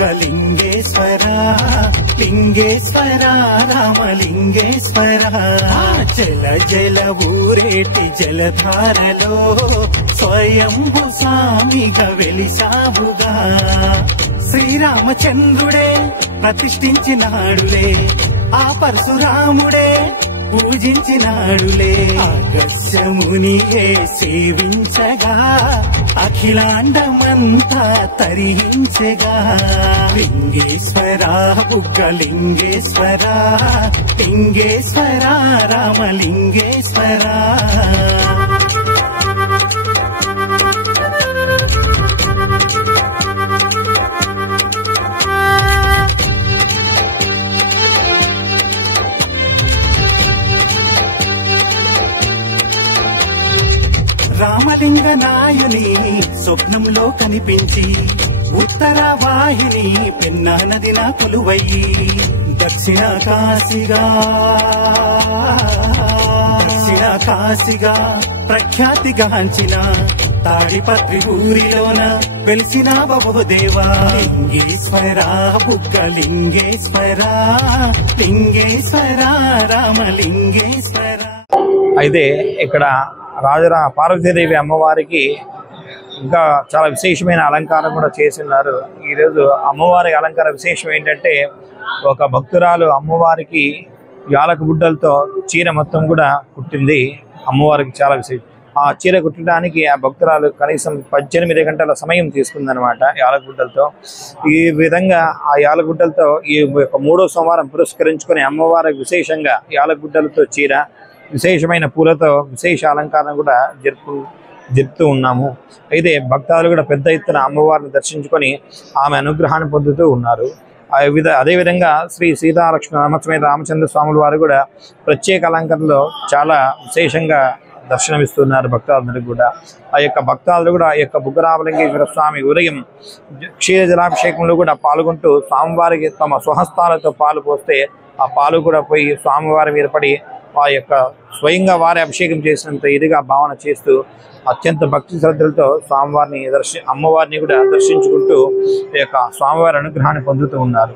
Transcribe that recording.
బుగ్గలింగేశ్వర లింగేశ్వర రామలింగేశ్వర జల జల ఊరేటి జలధారలో స్వయంభు స్వామిగా వెలిశావుగా శ్రీరామచంద్రుడే ప్రతిష్ఠించినాడులే ఆ పరశురాముడే పూజించినాడులే ఆగస్యమునియే సేవించగా అఖిలాండమంతా తరించగా లింగేశ్వర బుగ్గలింగేశ్వర లింగేశ్వర రామలింగేశ్వర రామలింగ నాయుని స్వప్నంలో కనిపించి ఉత్తర వాహిని పెన్నా నది నా కొలువయ్యి దక్షిణ కాశీగా ప్రఖ్యాతిగాంచిన తాడిపత్రి ఊరిలోన వెలిసిన బహుదేవా లింగేశ్వర బుగ్గలింగేశ్వర లింగేశ్వర రామలింగేశ్వర. అయితే ఇక్కడ పార్వతీదేవి అమ్మవారికి ఇంకా చాలా విశేషమైన అలంకారం కూడా చేస్తున్నారు. ఈరోజు అమ్మవారి అలంకార విశేషం ఏంటంటే ఒక భక్తురాలు అమ్మవారికి యాలక గుడ్డలతో చీర మొత్తం కూడా కుట్టింది. అమ్మవారికి చాలా విశేషం. ఆ చీర కుట్టడానికి ఆ భక్తురాలు కనీసం 18 గంటల సమయం తీసుకుందనమాట యాలగుడ్డలతో. ఈ విధంగా ఆ యాలగుడ్డలతో ఈ 3వ సోమవారం పురస్కరించుకొని అమ్మవారికి విశేషంగా యాలగుడ్డలతో చీర, విశేషమైన పూలతో విశేష అలంకారం కూడా జరుపుతూ ఉన్నాము. అయితే భక్తాలు కూడా పెద్ద ఎత్తున అమ్మవారిని దర్శించుకొని ఆమె అనుగ్రహాన్ని పొందుతూ ఉన్నారు. అదేవిధంగా శ్రీ సీతాలక్ష్మణ రామచంద్ర రామచంద్ర స్వాముల వారు కూడా ప్రత్యేక అలంకరణలో చాలా విశేషంగా దర్శనమిస్తున్నారు భక్తాదులకు కూడా. ఆ యొక్క భక్తాదులు కూడా ఆ యొక్క బుగ్గరామలింగేశ్వర స్వామి ఉదయం క్షీర జలాభిషేకంలో కూడా పాల్గొంటూ స్వామివారికి తమ స్వహస్తాలతో పాలు పోస్తే ఆ పాలు కూడా పోయి స్వామివారి మీద పడి ఆ యొక్క స్వయంగా వారి అభిషేకం చేసినంత ఇదిగా భావన చేస్తూ అత్యంత భక్తి శ్రద్ధలతో స్వామివారిని అమ్మవారిని కూడా దర్శించుకుంటూ ఈ యొక్క స్వామివారి అనుగ్రహాన్ని పొందుతూ ఉన్నారు.